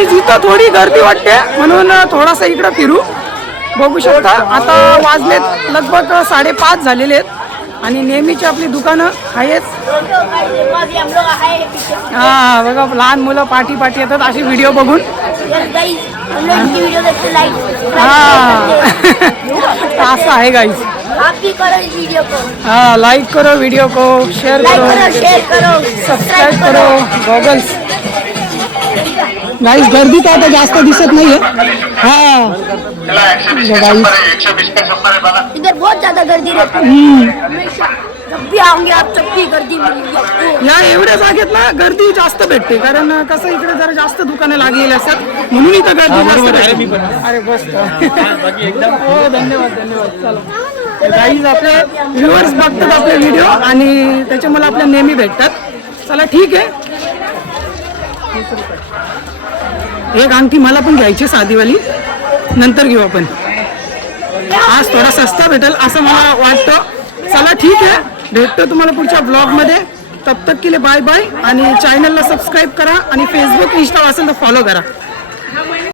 Guys इथं थोडी गर्दी वाटते म्हणून थोडासा इकडं फिरू. बघू शकता आता वाजलेत लगभग 5:30 झालेले आहेत आणि नेहमीची आपली दुकानं आहेच. हा बघा लहान मुलं पाठी येतात अशी व्हिडिओ बघून. हा असं आहे गाईज. हाँ लाइक करो वीडियो को, शेयर करो, सब्सक्राइब करो गॉगल्स. गाइस गर्दी तो आता जास्त दिसत नाही आहे. हाँ इधर बहुत ज्यादा गर्दी रहती है. जब भी आओगे आप तब भी गर्दी मिलेगी. या एवढ्या जागेत ना गर्दी जास्त भेटते कारण कसं इकडे जरा जास्त दुकानं लागलेली असतात म्हणून इथं गर्दी जास्त भेटते. अरे बस हो धन्यवाद. चला गाईज आपले व्ह्युअर्स बघतात आपले व्हिडिओ आणि त्याच्यामुळे आपल्या नेहमी भेटतात. चला ठीक आहे. एक अंगठी मला पण घ्यायची साधीवाली, नंतर घेऊ आपण. आज थोडा सस्ता भेटेल असं मला वाटतं. चला ठीक आहे भेटतो तुम्हाला पुढच्या ब्लॉगमध्ये. तब तक के लिए बाय बाय आणि चॅनलला सबस्क्राईब करा आणि फेसबुक इंस्टा असेल तर फॉलो करा.